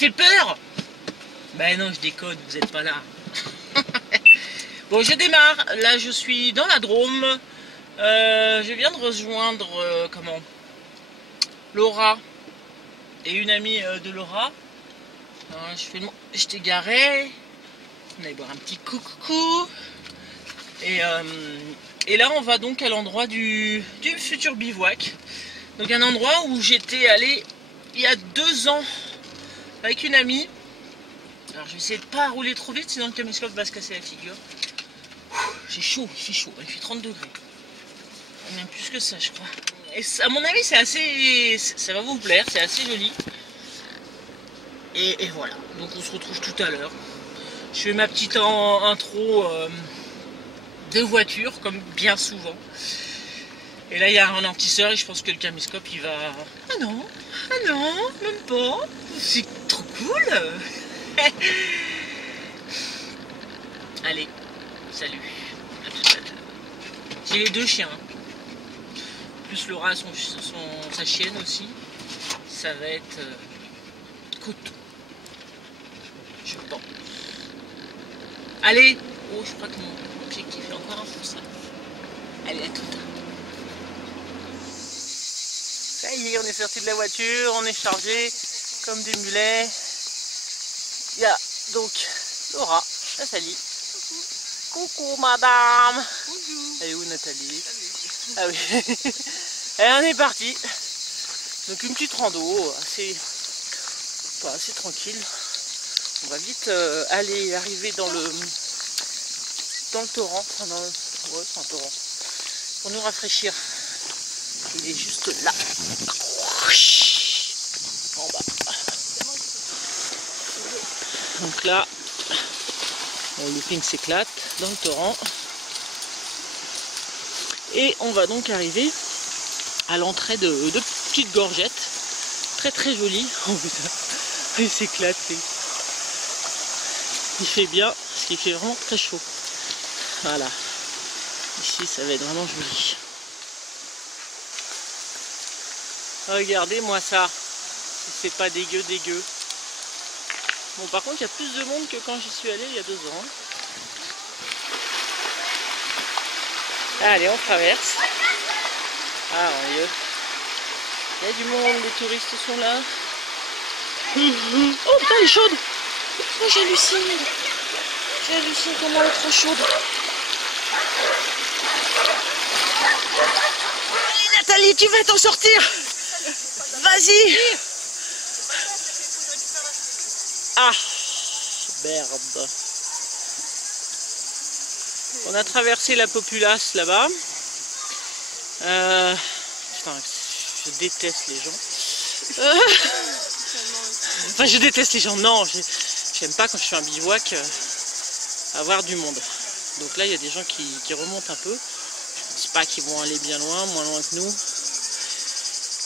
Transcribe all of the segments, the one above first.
fait peur. Ben non, je déconne, vous n'êtes pas là. Bon, je démarre. Là, je suis dans la Drôme. Je viens de rejoindre Laura et une amie de Laura. Je t'ai garé. On allait boire un petit coucou. Et là, on va donc à l'endroit du futur bivouac. Donc un endroit où j'étais allé il y a 2 ans avec une amie. Alors je vais essayer de pas rouler trop vite, sinon le caméscope va se casser la figure. J'ai chaud, il fait chaud, il fait 30 degrés. Même plus que ça, je crois. Et à mon avis, c'est assez... ça va vous plaire, c'est assez joli. Et voilà, donc on se retrouve tout à l'heure. Je fais ma petite intro de voiture, comme bien souvent. Et là, il y a un ralentisseur et je pense que le caméscope, il va... Ah non, même pas. C'est trop cool. Allez, salut. À tout à l'heure. J'ai les 2 chiens. Plus Laura, sa chienne aussi. Ça va être coton. Je pense. Allez. Oh, je crois que mon objectif est encore un peu ça. Allez, à tout à l'heure. Ça y est, on est sorti de la voiture, on est chargé comme des mulets. Il y a donc Laura, Nathalie. Coucou madame. Bonjour. Elle est où Nathalie? Ah oui. Et on est parti. Donc une petite rando, assez tranquille. On va vite arriver dans le torrent. Enfin, ouais, c'est un torrent. Pour nous rafraîchir. Il est juste là. En bas. Donc là, le looping s'éclate dans le torrent. Et on va donc arriver à l'entrée de petites gorgettes. Très très jolies. Oh putain, il s'éclate. Il fait bien, parce qu'il fait vraiment très chaud. Voilà. Ici, ça va être vraiment joli. Regardez-moi ça. C'est pas dégueu. Bon, par contre, il y a plus de monde que quand j'y suis allé il y a 2 ans. Allez, on traverse. Ah, mon Dieu. Il y a du monde, les touristes sont là. Oh putain, elle est chaude. Oh, j'hallucine comment elle est trop chaude. Allez Nathalie, tu vas t'en sortir. Vas-y. Ah, merde. On a traversé la populace là-bas. Putain, je déteste les gens. Enfin, je déteste les gens. Non, j'aime pas quand je fais un bivouac avoir du monde. Donc là, il y a des gens qui remontent un peu. Je pense pas qu'ils vont aller bien loin, moins loin que nous.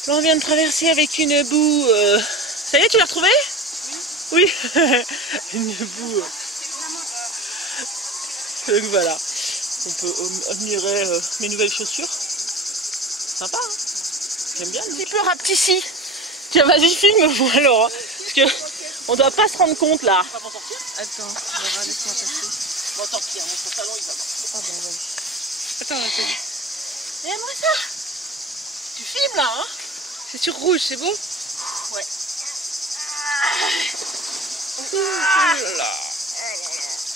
Là, on vient de traverser avec une boue. Ça y est, tu l'as retrouvée? Oui. Une boue. Donc voilà. On peut admirer mes nouvelles chaussures. Sympa, hein? J'aime bien. Un petit peu rapetissi. Tiens, vas-y, filme-moi alors. Parce que on doit pas se rendre compte là. Attends, laisse-moi passer. Bon, tant pis, mon pantalon il va. Ah bon, ouais. Attends, Nathalie. Regarde-moi ça. Tu filmes là, hein? C'est sur rouge, c'est beau? Ouais. Oh là là.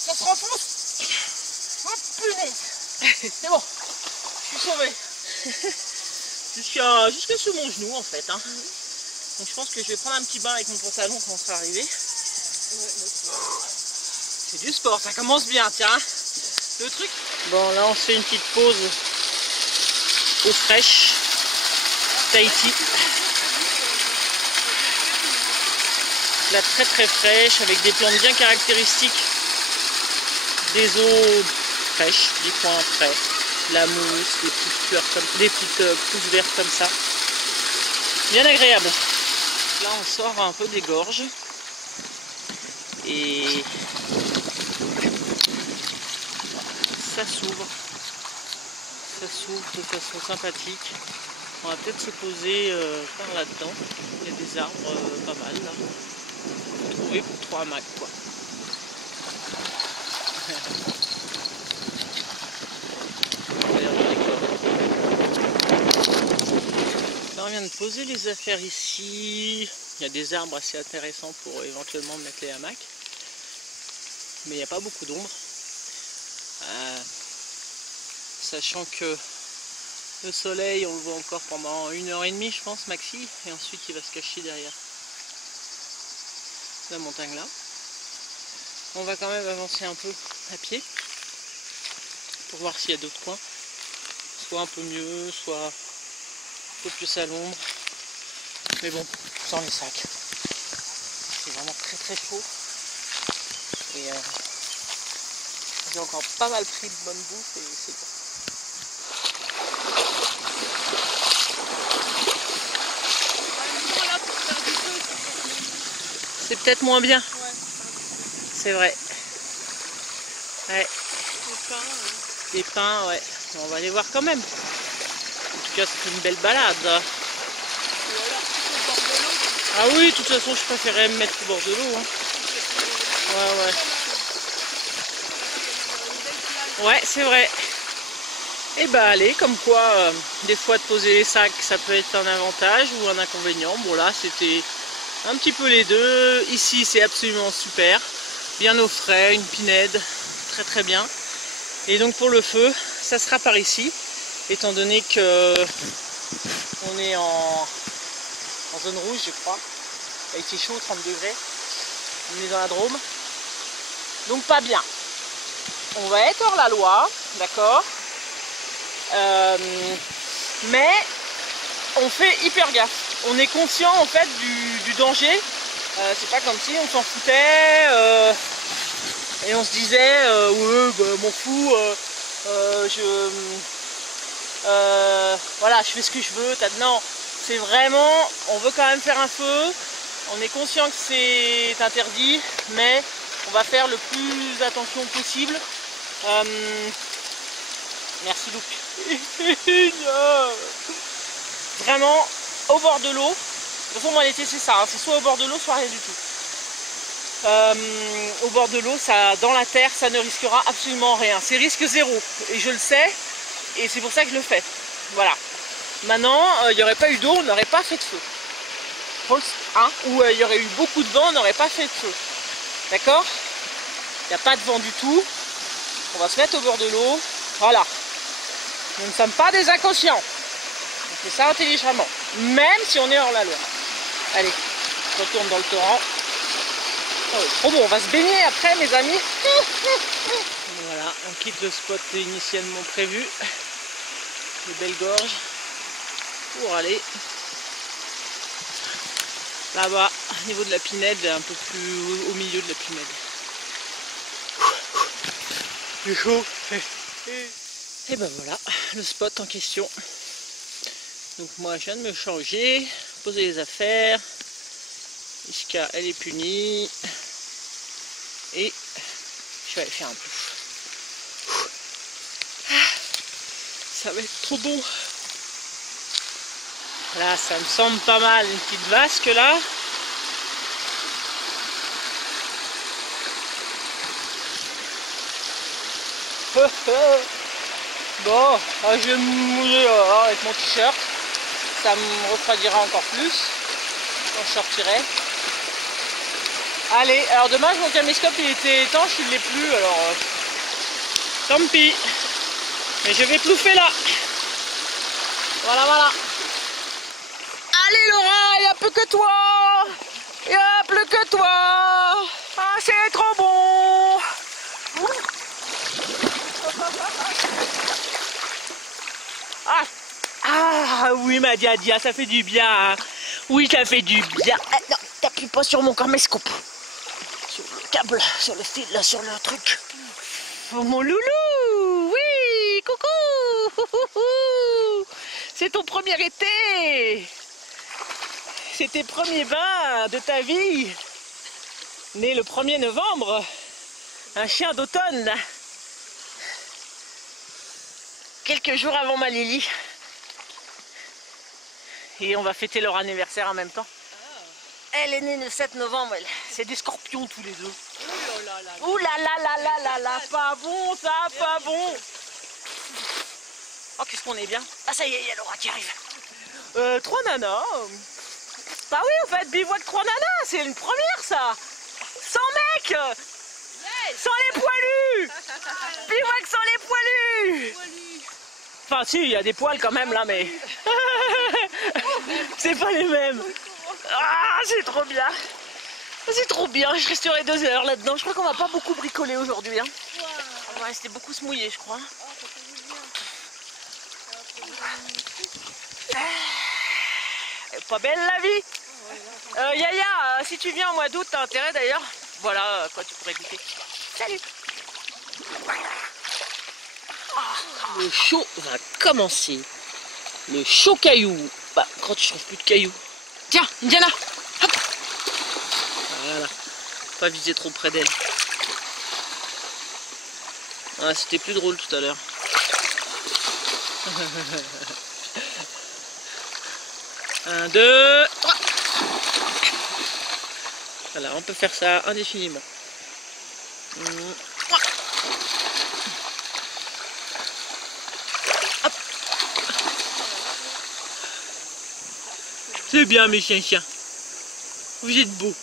Ça se renfonce. Oh punaise. C'est bon. Je suis sauvé. Jusqu'à sous mon genou en fait. Hein. Donc je pense que je vais prendre un petit bain avec mon pantalon quand on sera arrivé. C'est du sport, ça commence bien, tiens. Le truc. Bon, là on se fait une petite pause eau fraîche. Tahiti. Là très très fraîche avec des plantes bien caractéristiques. Des eaux fraîches, des coins frais. La mousse, des petites fleurs comme des petites pousses vertes comme ça. Bien agréable. Là on sort un peu des gorges. Et ça s'ouvre. Ça s'ouvre de façon sympathique. On va peut-être se poser par là-dedans. Il y a des arbres pas mal là. trouver pour 3 hamacs quoi. Là, on vient de poser les affaires ici. Il y a des arbres assez intéressants pour éventuellement mettre les hamacs. Mais il n'y a pas beaucoup d'ombre. Sachant que le soleil, on le voit encore pendant 1h30 je pense maxi. Et ensuite il va se cacher derrière la montagne là. On va quand même avancer un peu à pied. Pour voir s'il y a d'autres coins. Soit un peu mieux, soit un peu plus à l'ombre. Mais bon, sans les sacs. C'est vraiment très très chaud. Et j'ai encore pas mal pris de bonne bouffe et c'est bon. C'est peut-être moins bien. Ouais. C'est vrai. Ouais. Des pins, ouais. On va les voir quand même. En tout cas, c'est une belle balade. Ah oui, de toute façon, je préférais me mettre au bord de l'eau. Hein. Ouais, ouais. Ouais, c'est vrai. Et bah allez, comme quoi, des fois de poser les sacs, ça peut être un avantage ou un inconvénient. Bon là, c'était un petit peu les deux. Ici, c'est absolument super. Bien au frais, une pinède, très très bien. Et donc pour le feu, ça sera par ici, étant donné que on est en zone rouge, je crois. Il fait chaud, 30 degrés. On est dans la Drôme. Donc pas bien. On va être hors la loi, d'accord, mais on fait hyper gaffe. On est conscient en fait du danger. C'est pas comme si on s'en foutait et on se disait ouais, bah, m'en fous, voilà, je fais ce que je veux. Non, c'est vraiment, on veut quand même faire un feu. On est conscient que c'est interdit, mais on va faire le plus attention possible. Merci Luc. Vraiment au bord de l'eau. De toute façon moi l'été c'est ça, hein. C'est soit au bord de l'eau soit rien du tout. Au bord de l'eau, ça, dans la terre, ça ne risquera absolument rien. C'est risque zéro. Et je le sais. Et c'est pour ça que je le fais. Voilà. Maintenant, il n'y aurait pas eu d'eau, on n'aurait pas fait de feu. Hein, ou il y aurait eu beaucoup de vent, on n'aurait pas fait de feu. D'accord? Il n'y a pas de vent du tout. On va se mettre au bord de l'eau. Voilà. Nous ne sommes pas des inconscients. On fait ça intelligemment. Même si on est hors la loi. Allez, on retourne dans le torrent. Oh, trop bon, on va se baigner après, mes amis. Voilà, on quitte le spot initialement prévu. Les belles gorges. Pour aller là-bas, au niveau de la pinède, un peu plus au milieu de la pinède. C'est chaud. Et ben voilà, le spot en question. Donc moi je viens de me changer, poser les affaires. Iska elle est punie. Et je vais aller faire un pouf. Ça va être trop bon. Là ça me semble pas mal, une petite vasque là. Bon, je vais me mouiller avec mon t-shirt. Ça me refroidira encore plus quand je sortirai. Allez, alors dommage, mon caméscope il était étanche, il ne l'est plus, alors tant pis. Mais je vais plouffer là. Voilà, voilà. Allez Laura, il n'y a plus que toi. Il n'y a plus que toi. Ah, c'est trop bon. Ah oui ma Dia, ça fait du bien. Oui, ça fait du bien. Ah, non, t'appuies pas sur mon caméscope. Sur le câble, sur le fil, là, sur le truc. Oh mon loulou. Oui, coucou. C'est ton premier été. C'est tes premiers bains de ta vie. Né le 1er novembre. Un chien d'automne. Quelques jours avant ma Lily. Et on va fêter leur anniversaire en même temps. Elle est née le 7 novembre, elle. c'est des scorpions tous les deux. Oh là là. Ouh là là là là là là, pas bon ça, pas bon. Oh, qu'est-ce qu'on est bien. Ah, ça y est, il y a Laura qui arrive. 3 nanas. Bah oui, en fait, bivouac 3 nanas, c'est une première ça. Sans mec. Sans les poilus. Bivouac sans les poilus. Enfin si, il y a des poils quand même là, mais c'est pas les mêmes. Ah, c'est trop bien. C'est trop bien, je resterai 2 heures là-dedans. Je crois qu'on va pas beaucoup bricoler aujourd'hui. Hein. On va rester beaucoup se mouiller, je crois. Pas belle la vie. Yaya, si tu viens au mois d'août, t'as intérêt d'ailleurs. Voilà quoi tu pourrais goûter. Salut. Le show va commencer. Le show caillou. Bah, quand tu trouves plus de cailloux. Tiens, Indiana. Hop. Voilà. Pas viser trop près d'elle. Ah, c'était plus drôle tout à l'heure. 1, 2, 3. Voilà, on peut faire ça indéfiniment. C'est bien mes chiens. Vous êtes beaux.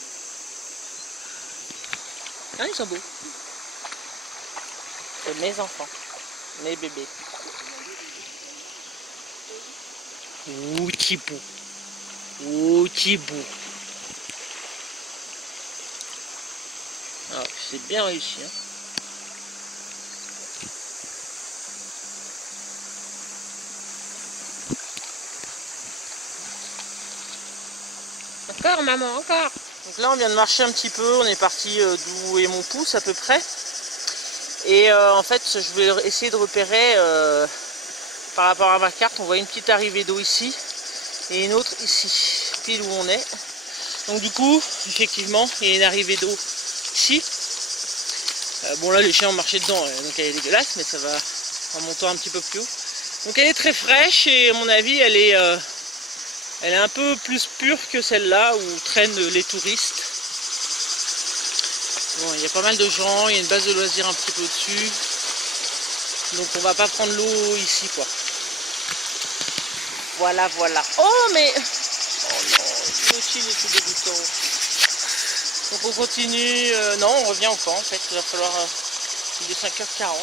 Hein, ils sont beaux. C'est mes enfants, mes bébés. Oh, petit beau. Oh, petit beau. Ah, c'est bien réussi. Hein. Encore maman, encore. Donc là on vient de marcher un petit peu, on est parti d'où est mon pouce à peu près. Et en fait je vais essayer de repérer par rapport à ma carte, on voit une petite arrivée d'eau ici et une autre ici, pile où on est. Donc du coup, effectivement, il y a une arrivée d'eau ici. Bon là les chiens ont marché dedans, donc elle est dégueulasse, mais ça va en montant un petit peu plus haut. Donc elle est très fraîche et à mon avis elle est un peu plus pure que celle-là où traînent les touristes. Bon, il y a pas mal de gens, il y a une base de loisirs un petit peu au-dessus. Donc on va pas prendre l'eau ici quoi. Voilà, voilà. Oh mais... Oh non, le chill est tout dégoûtant. Donc on continue... non, on revient au camp en fait. Il va falloir... il est 5h40.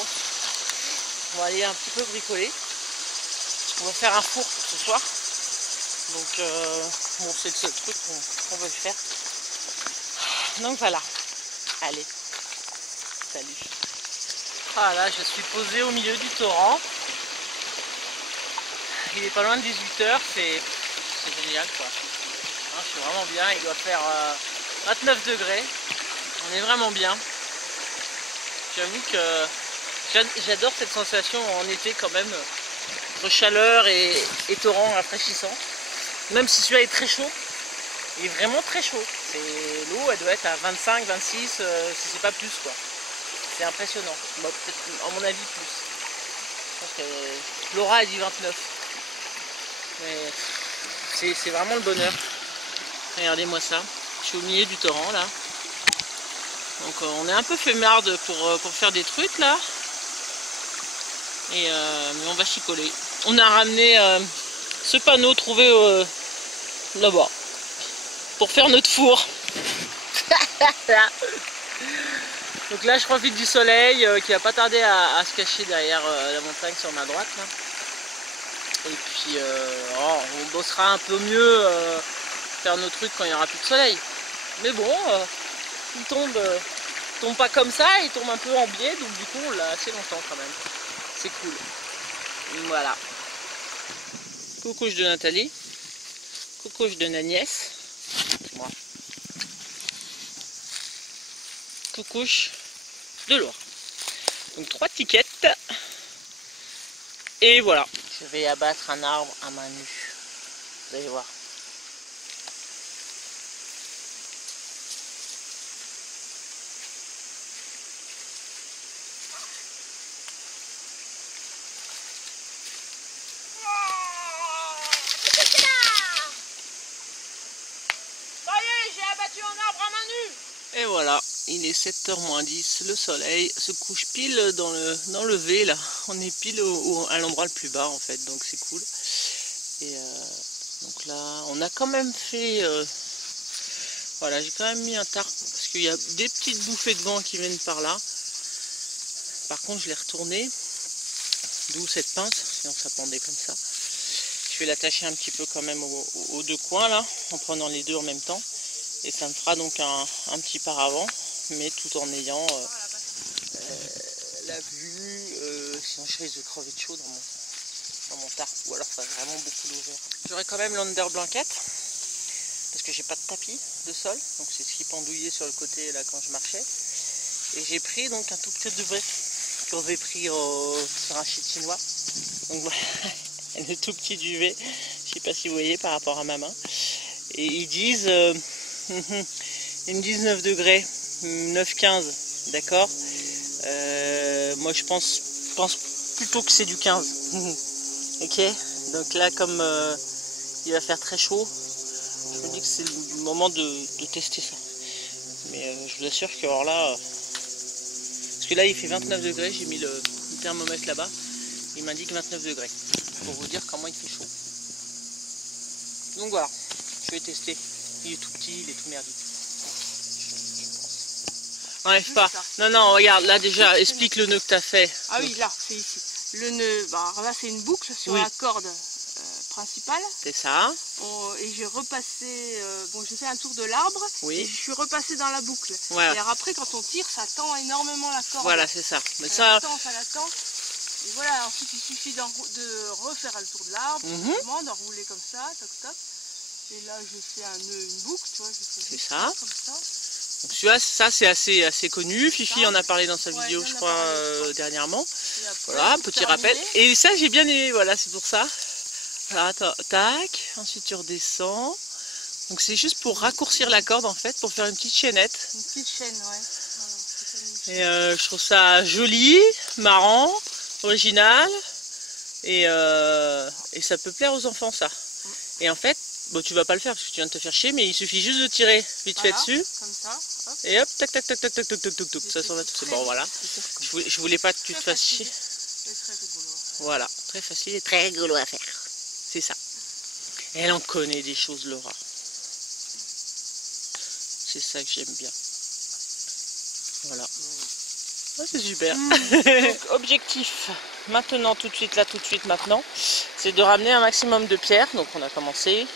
On va aller un petit peu bricoler. On va faire un four pour ce soir. Donc bon, c'est le seul truc qu'on veut faire. Donc voilà. Allez. Salut. Ah là, je suis posée au milieu du torrent. Il est pas loin de 18h, c'est génial quoi. Hein, je suis vraiment bien, il doit faire 29 degrés. On est vraiment bien. J'avoue que j'adore cette sensation en été quand même, entre chaleur et torrent rafraîchissant. Même si celui-là est très chaud, il est vraiment très chaud. L'eau elle doit être à 25, 26, si c'est pas plus quoi. C'est impressionnant. Bon, peut-être à mon avis plus. Je pense que Laura a dit 29. Mais c'est vraiment le bonheur. Regardez-moi ça. Je suis au milieu du torrent là. Donc on est un peu flemmarde pour faire des trucs là. Et mais on va chicoler. On a ramené ce panneau trouvé là-bas pour faire notre four. Donc là je profite du soleil qui va pas tarder à se cacher derrière la montagne sur ma droite là. Et puis on bossera un peu mieux faire nos trucs quand il n'y aura plus de soleil. Mais bon, il tombe pas comme ça, il tombe un peu en biais, donc du coup on l'a assez longtemps quand même. C'est cool. Voilà. Coucouche de Nathalie. Coucouche de Nagnès. Moi. Coucouche de Laura. Donc 3 tickets. Et voilà. Je vais abattre un arbre à main nue. Vous allez voir. Ça y est, j'ai abattu un arbre à main nue. Et voilà, il est 7h moins 10, le soleil se couche pile dans le V là. On est pile à l'endroit le plus bas en fait, donc c'est cool. Et donc là, on a quand même fait... voilà, j'ai quand même mis un tarp parce qu'il y a des petites bouffées de vent qui viennent par là. Par contre, je l'ai retourné, d'où cette pince, sinon ça pendait comme ça. Je vais l'attacher un petit peu quand même aux deux coins là, en prenant les deux en même temps. Et ça me fera donc un petit paravent, mais tout en ayant la vue. Sinon je risque de crever de chaud dans mon tarp, ou alors ça va vraiment beaucoup l'ouvrir. J'aurai quand même l'under blanket, parce que j'ai pas de tapis de sol, donc c'est ce qui pendouillait sur le côté là quand je marchais. Et j'ai pris donc un tout petit duvet que j'avais pris sur un site chinois. Donc voilà, le tout petit duvet, je sais pas si vous voyez par rapport à ma main. Et ils disent, ils me disent 9 degrés, 9-15, d'accord. Moi je pense plutôt que c'est du 15. Ok, donc là comme il va faire très chaud, je me dis que c'est le moment de tester ça. Mais je vous assure que alors là, parce que là il fait 29 degrés, j'ai mis le thermomètre là-bas, il m'indique 29 degrés, pour vous dire comment il fait chaud. Donc voilà, je vais tester. Il est tout petit, il est tout merdique. Enlève pas. Non, non, regarde, là déjà, explique le nœud que tu as fait. Ah oui, là, c'est ici. Le nœud, bah, là c'est une boucle sur la corde principale. C'est ça. Et j'ai repassé, bon j'ai fait un tour de l'arbre, et je suis repassée dans la boucle. Voilà. Et alors après quand on tire, ça tend énormément la corde. Voilà, c'est ça. Mais ça la tend. Et voilà, ensuite il suffit de refaire le tour de l'arbre, d'enrouler comme ça, toc toc. Et là je fais un nœud, une boucle, tu vois, c'est ça. Comme ça. Donc celui-là, ça c'est assez connu. Fifi en a parlé dans sa vidéo, je crois, dernièrement. Après, voilà, petit rappel. Et ça j'ai bien aimé, voilà, c'est pour ça. Alors attends, tac, ensuite tu redescends. Donc c'est juste pour raccourcir la corde en fait, pour faire une petite chaînette. Une petite chaîne, ouais. Et je trouve ça joli, marrant, original. Et ça peut plaire aux enfants ça. Et en fait, bon, tu vas pas le faire parce que tu viens de te faire chier, mais il suffit juste de tirer vite fait dessus. Comme ça. Hop. Et hop, tac tac tac tac tac tac tac tac tac, ça s'en va tout seul. Bon voilà. Je voulais pas que tu te fasses chier. Voilà, très facile et très rigolo à faire. C'est ça. Elle en connaît des choses, Laura. C'est ça que j'aime bien. Voilà. Ah, c'est super. Donc, objectif, maintenant, tout de suite, là, tout de suite, maintenant, c'est de ramener un maximum de pierres. Donc on a commencé.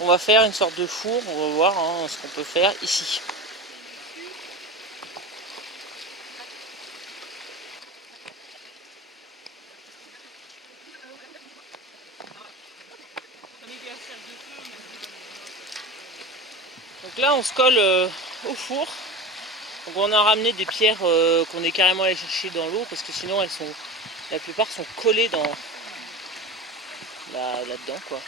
On va faire une sorte de four. On va voir ce qu'on peut faire ici. Donc là on se colle au four. Donc on a ramené des pierres qu'on est carrément allé chercher dans l'eau parce que sinon la plupart sont collées là-dedans quoi.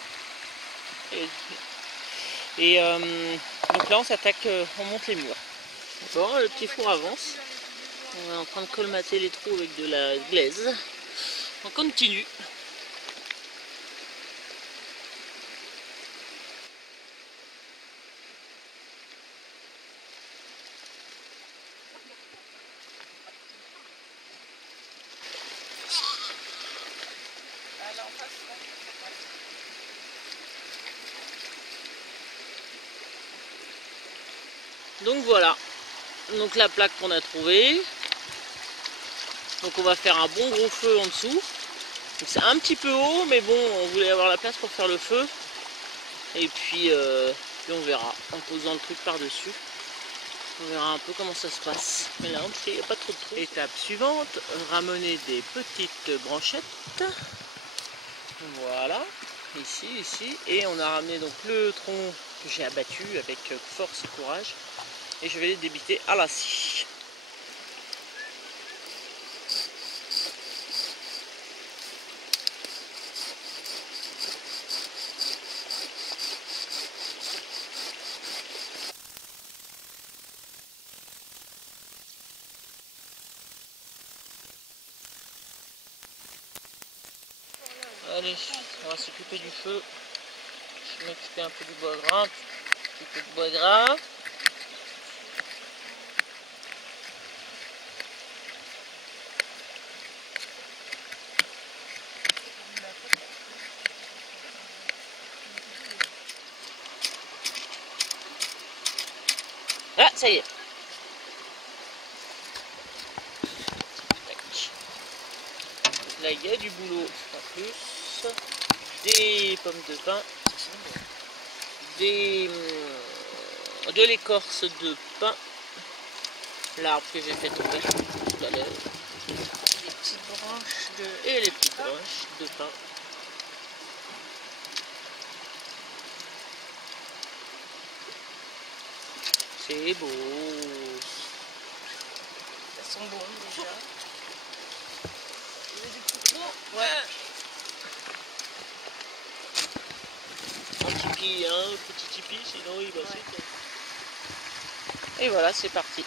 Et donc là on s'attaque, on monte les murs. Bon, le petit four avance. On est en train de colmater les trous avec de la glaise. On continue. Donc voilà, donc la plaque qu'on a trouvée. Donc on va faire un bon gros feu en dessous. C'est un petit peu haut, mais bon, on voulait avoir la place pour faire le feu. Et puis on verra en posant le truc par-dessus. On verra un peu comment ça se passe. Mais là, il n'y a pas trop de trous. Étape suivante, ramener des petites branchettes. Voilà, ici. Et on a ramené donc le tronc que j'ai abattu avec force et courage. Et je vais les débiter à la scie. Allez, on va s'occuper du feu. Je vais m'occuper un peu du bois gras. Un petit peu de bois gras. ça y est. Là, il y a du boulot en plus. Des pommes de pin. De l'écorce de pin. L'arbre que j'ai fait tomber tout à l'heure. Les petites branches et les petites branches de pin. C'est beau. Elles sont bonnes déjà. Ouais. Un tipi, hein, petit tipi, sinon il va sauter. Et voilà, c'est parti.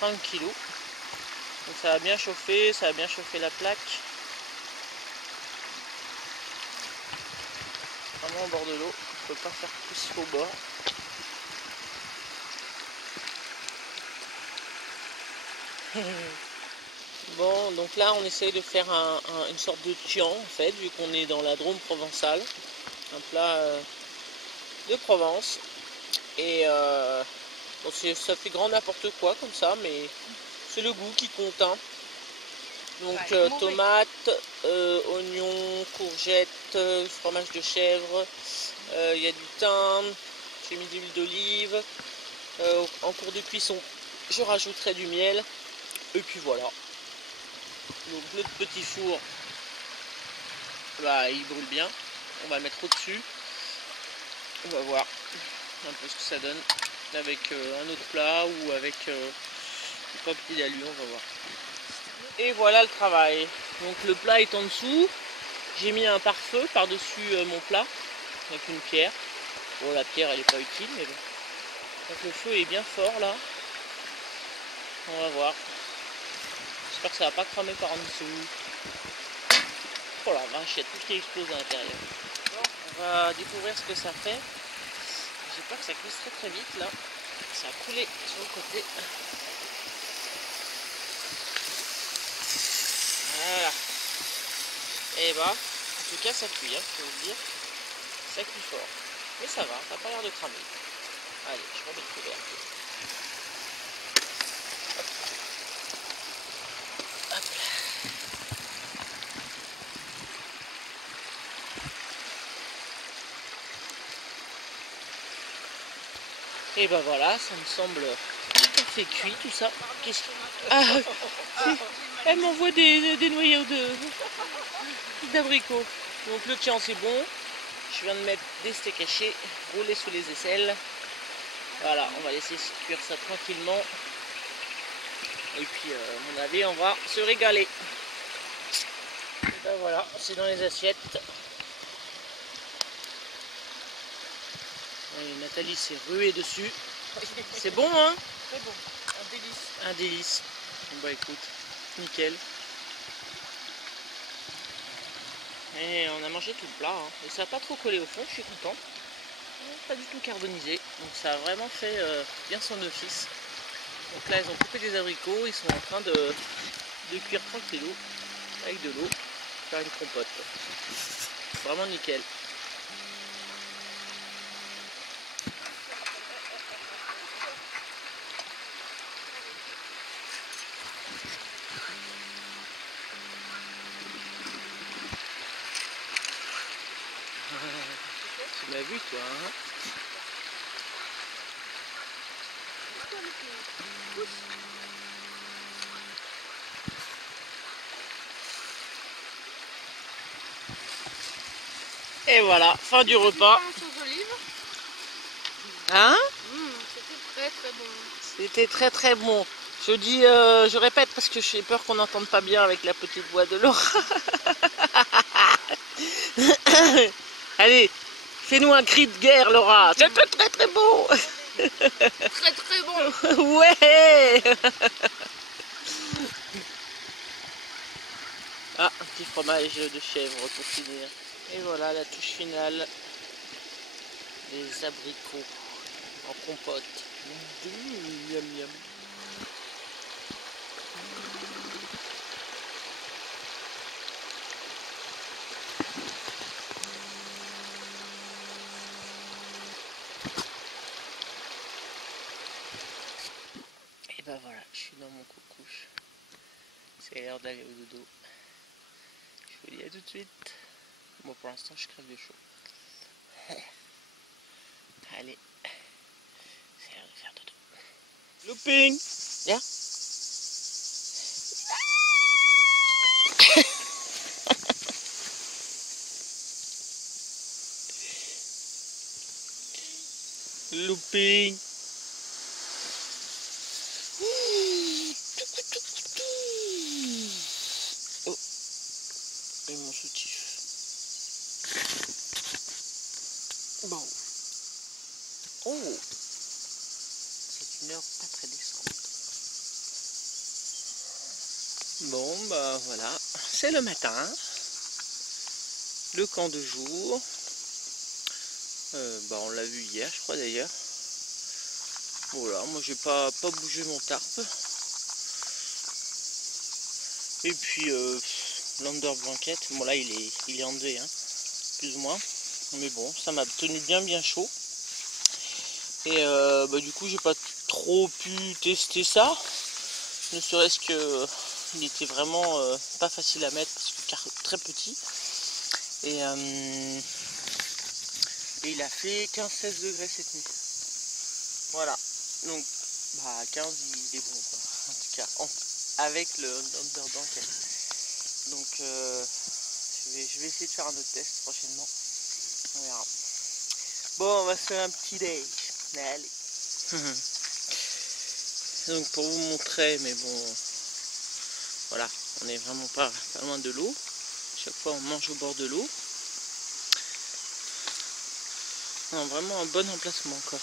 30 kg. Donc ça a bien chauffé, ça a bien chauffé la plaque. Vraiment au bord de l'eau, on ne peut pas faire plus au bord. Bon, donc là on essaye de faire une sorte de tian en fait, vu qu'on est dans la Drôme provençale. Un plat de Provence. Et bon, ça fait grand n'importe quoi comme ça, mais c'est le goût qui compte. Hein. Donc tomates, oignons, courgettes, fromage de chèvre, il y a du thym, j'ai mis de l'huile d'olive. En cours de cuisson, je rajouterai du miel. Et puis voilà. Donc le petit four, bah, il brûle bien. On va le mettre au-dessus. On va voir un peu ce que ça donne avec un autre plat ou avec du papier d'alu, on va voir. Et voilà le travail. Donc le plat est en dessous. J'ai mis un pare-feu par-dessus mon plat avec une pierre. Bon, la pierre elle n'est pas utile, mais bon. Donc le feu est bien fort là. On va voir. J'espère que ça va pas cramer par en dessous. Oh la vache, il y a tout qui explose à l'intérieur. Bon, on va découvrir ce que ça fait. J'ai peur que ça cuise très vite là. Ça a coulé sur le côté. Voilà. Et bah, en tout cas ça cuit, hein, je peux vous dire. Ça cuit fort. Mais ça va, ça n'a pas l'air de cramer. Allez, je remets le couvercle. Hop. Hop là. Et bah voilà, ça me semble tout à fait cuit tout ça. Ah, elle m'envoie des noyaux d'abricots. Donc le tien c'est bon. Je viens de mettre des steaks hachés roulés sous les aisselles. Voilà, on va laisser cuire ça tranquillement. Et puis à mon avis on va se régaler. Et ben voilà, c'est dans les assiettes. Et Nathalie s'est ruée dessus. C'est bon, hein? Très bon, un délice. Un délice. Bon bah écoute, nickel. Et on a mangé tout le plat, hein. Et ça n'a pas trop collé au fond, je suis content. Pas du tout carbonisé, donc ça a vraiment fait bien son office. Donc là ils ont coupé des abricots, ils sont en train de cuire tranquillou avec de l'eau, faire une compote. Vraiment nickel. Tu m'as vu toi, hein? Et voilà, fin du repas. Hein? C'était très bon. C'était très bon. Je dis, je répète parce que j'ai peur qu'on n'entende pas bien avec la petite voix de Laura. Allez, fais-nous un cri de guerre, Laura. C'était très bon. Très bon. Ouais. Ah, un petit fromage de chèvre pour finir. Et voilà la touche finale. Les abricots en compote. Miam miam. C'est l'heure d'aller au dodo. Je vous dis à tout de suite. Bon, pour l'instant, je crève de chaud. Allez, c'est l'heure de faire dodo. Looping! Viens. Looping! Oh, et mon soutif. Bon. Oh, c'est une heure pas très décente. Bon, bah voilà, c'est le matin. Le camp de jour. Bah on l'a vu hier, je crois d'ailleurs. Voilà, moi j'ai pas bougé mon tarp. Et puis l'under blanket, bon là il est enlevé, hein, plus ou moins. Mais bon, ça m'a tenu bien chaud. Et bah, du coup j'ai pas trop pu tester ça. Ne serait-ce que il était vraiment pas facile à mettre parce que très petit. Et il a fait 15-16 degrés cette nuit. Voilà. Donc bah 15 il est bon quoi. En tout cas avec le under blanket. Donc je vais essayer de faire un autre test prochainement. On verra. Bon, on va se faire un petit déj. Allez. Donc pour vous montrer, mais bon, voilà, on n'est vraiment pas loin de l'eau. Chaque fois on mange au bord de l'eau. Non, vraiment un bon emplacement encore.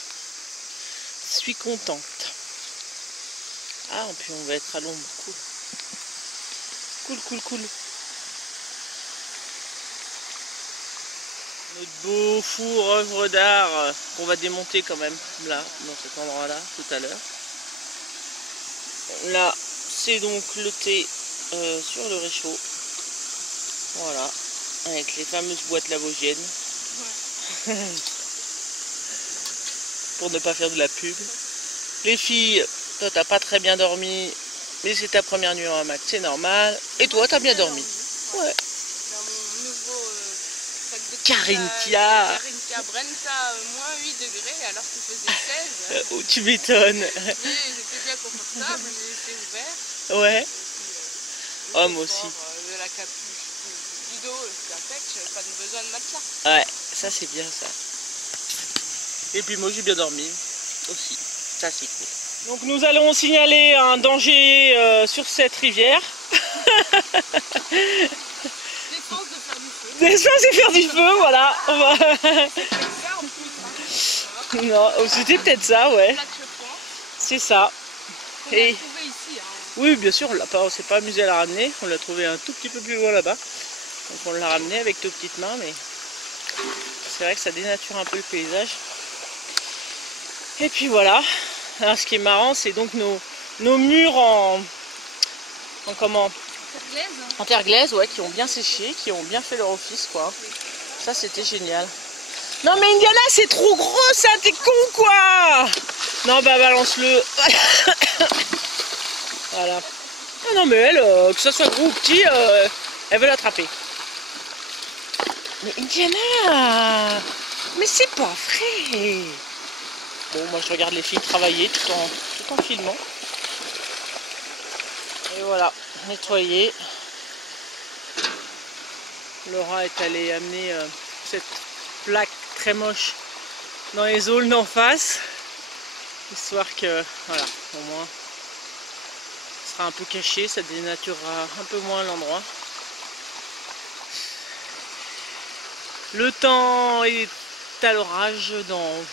Je suis contente. Ah, et puis on va être à l'ombre. Cool. Notre beau four œuvre d'art qu'on va démonter quand même là, dans cet endroit là, tout à l'heure. Là, c'est donc le thé sur le réchaud. Voilà, avec les fameuses boîtes lavogiennes. Ouais. Pour ne pas faire de la pub. Les filles, toi t'as pas très bien dormi, mais c'est ta première nuit en hamac, c'est normal. Et toi t'as bien dormi. Ouais. Dans mon nouveau sac de Carinthia. Carinthia Brenta, moins 8 degrés alors qu'il faisait 16. Oh, tu m'étonnes. Mais j'étais bien confortable, j'ai été ouvert. Ouais. Et puis, Oh, moi aussi. De la capuche, du dos, c'est impec, j'avais pas besoin de matelas. Ouais, ça c'est bien ça. Et puis moi j'ai bien dormi aussi. Ça c'est cool. Donc nous allons signaler un danger sur cette rivière. Descendre et faire du feu, voilà. On va... Non, c'était peut-être ça, ouais. C'est ça. Et... Ici, hein. Oui, bien sûr, on s'est pas amusé à la ramener. On l'a trouvé un tout petit peu plus loin là-bas. Donc on l'a ramené avec nos petites mains, mais c'est vrai que ça dénature un peu le paysage. Et puis voilà. Alors ce qui est marrant, c'est donc nos murs en comment? En terre glaise, ouais, qui ont bien séché, qui ont bien fait leur office, quoi. Ça, c'était génial. Non mais Indiana, c'est trop gros ça, t'es con quoi! Non bah balance-le. Voilà. Ah non mais elle, que ça soit gros ou petit, elle veut l'attraper. Mais Indiana, mais c'est pas vrai. Bon, moi je regarde les filles travailler tout en filmant. Et voilà, nettoyer. Laura est allée amener cette plaque très moche dans les zones d'en face. Histoire que, voilà, au moins, ce sera un peu caché, ça dénaturera un peu moins l'endroit. Le temps est à l'orage dans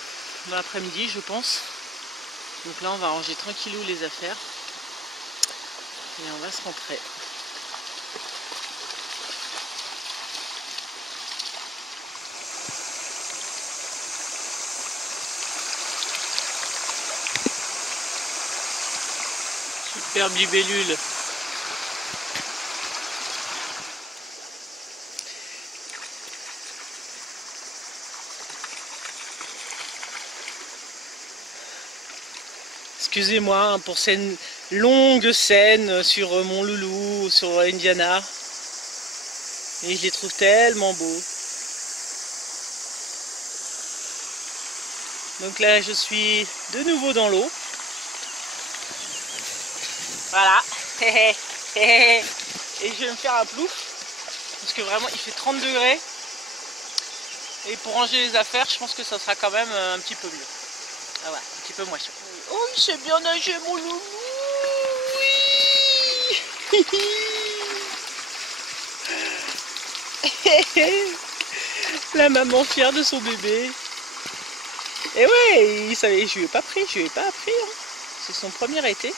l'après-midi, je pense. Donc là, on va ranger tranquillou les affaires. Et on va se rentrer. Superbe libellule. Excusez-moi pour cette longues scènes sur mon loulou, sur Indiana. Et je les trouve tellement beaux. Donc là, je suis de nouveau dans l'eau. Voilà. Et je vais me faire un plouf. Parce que vraiment, il fait 30 degrés. Et pour ranger les affaires, je pense que ça sera quand même un petit peu mieux. Ah ouais, un petit peu moins chaud. Oh, il s'est bien nagé, mon loulou. Oui. La maman fière de son bébé. Et ouais, il savait, je lui ai pas appris. Hein. C'est son premier été.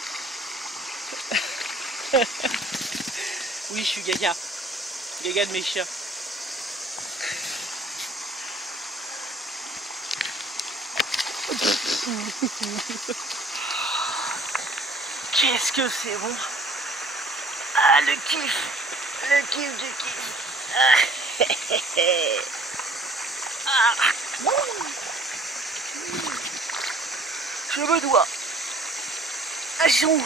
Oui, je suis gaga. Gaga de mes chiens. Qu'est-ce que c'est bon. Ah, le kiff du kiff. Ah. Je me dois. Achou.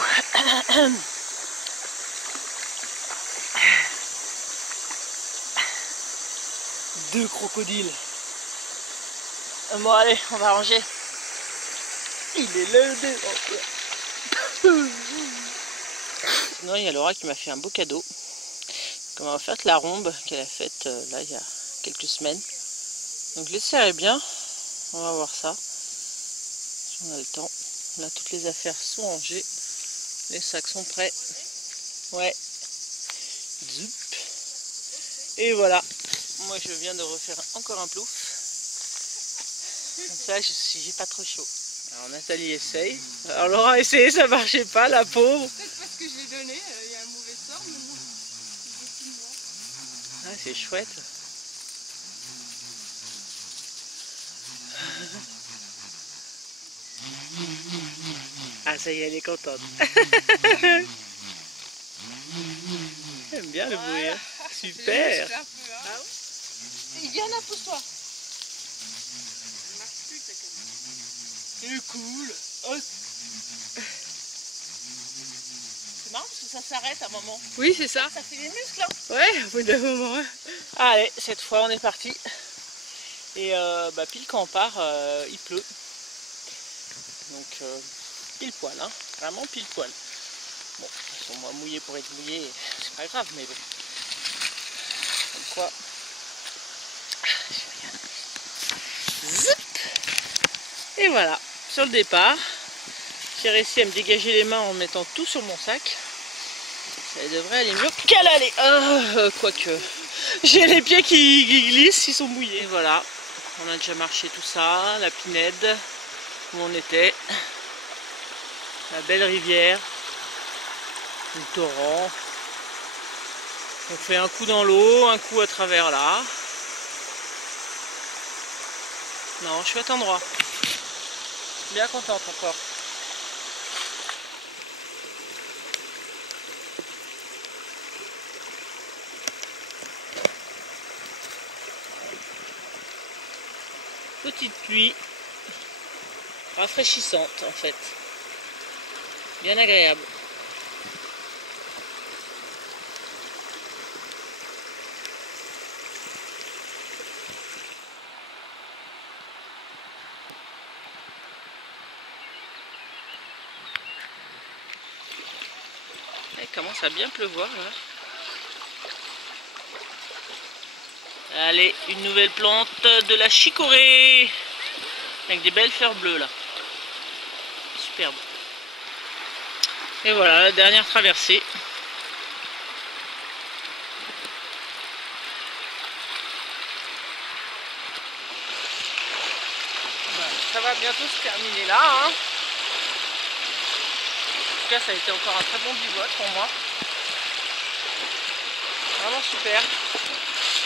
2 crocodiles. Bon allez, on va ranger. Il est levé. Sinon il y a Laura qui m'a fait un beau cadeau. Comme on va faire la rombe qu'elle a faite là il y a quelques semaines. Donc je l'essaierai bien. On va voir ça. Si on a le temps. Là toutes les affaires sont rangées. Les sacs sont prêts. Ouais. Zoup. Et voilà. Moi je viens de refaire encore un plouf. Comme ça j'ai pas trop chaud. Alors Nathalie essaye. Alors Laura a essayé, ça marchait pas, la pauvre. Peut-être parce que je l'ai donné, il y a un mauvais sort, mais bon, ah, c'est chouette. Ah ça y est, elle est contente. J'aime bien le bruit. Hein. Super. Ah ouais. Indiana, pousse-toi. C'est cool. Oh. C'est marrant parce que ça s'arrête à un moment. Oui, c'est ça. Ça fait des muscles. Hein. Ouais, au bout d'un moment. Ouais. Allez, cette fois on est parti. Et pile quand on part, il pleut. Donc pile poil, hein. Vraiment pile poil. Bon, de toute façon, moi mouillé pour être mouillé, c'est pas grave, mais bon. Comme quoi. Zip. Et voilà, sur le départ, j'ai réussi à me dégager les mains en mettant tout sur mon sac. Ça devrait aller mieux qu'à l'aller. Quoique, j'ai les pieds qui glissent, ils sont mouillés. Et voilà, on a déjà marché tout ça, la Pinède, où on était, la belle rivière, le torrent. On fait un coup dans l'eau, un coup à travers là. Non, chouette endroit. Bien contente encore. Petite pluie rafraîchissante en fait. Bien agréable. Il commence à bien pleuvoir là. Allez, une nouvelle plante de la chicorée avec des belles fleurs bleues là. Superbe. Et voilà, la dernière traversée. Ça va bientôt se terminer là. Hein. En tout cas, ça a été encore un très bon bivouac pour moi. Vraiment super.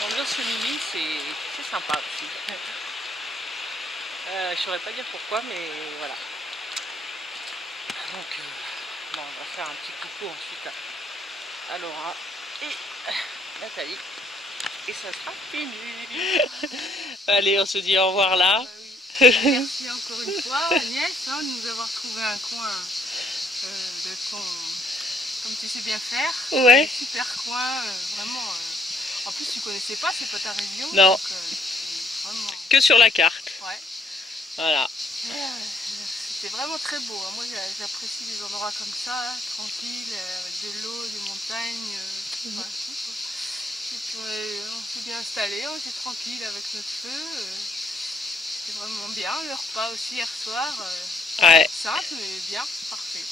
L'ambiance féminine, c'est sympa aussi. Je ne saurais pas dire pourquoi, mais voilà. Donc, bon, on va faire un petit coucou ensuite à Laura et Nathalie. Et ça sera fini. Allez, on se dit au revoir là. Merci encore une fois Agnès de nous avoir trouvé un coin de ton... Comme tu sais bien faire. Ouais. Super coin, vraiment. En plus, tu connaissais pas, c'est pas ta région. Non. Donc, c'est vraiment... Que sur la carte. Ouais. Voilà. C'était vraiment très beau. Hein. Moi, j'apprécie des endroits comme ça, hein, tranquilles, avec de l'eau, des montagnes. Voilà, tout, quoi. Et puis, on s'est bien installé, on était tranquille avec notre feu. C'était vraiment bien. Le repas aussi hier soir. Ouais. Simple, mais bien, parfait.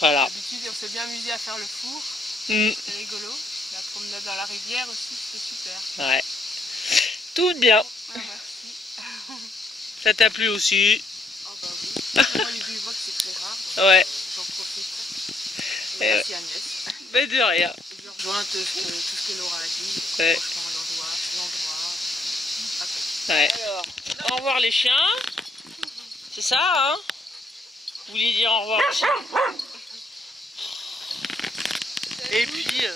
Voilà. D'habitude, on s'est bien amusé à faire le four. Mm. C'était rigolo. La promenade dans la rivière aussi, c'était super. Ouais. Tout bien. Ah, merci. Ça t'a plu aussi? Ah bah oui. Moi, les bivouacs, c'est très rare. Donc, Ouais. j'en profite. Et Merci Agnès. Mais de rien. Je rejoins tout ce que Laura a dit. Ouais. Franchement, l'endroit. Ouais. Alors, au revoir les chiens. C'est ça, hein? Vous vouliez dire au revoir les chiens? Et puis...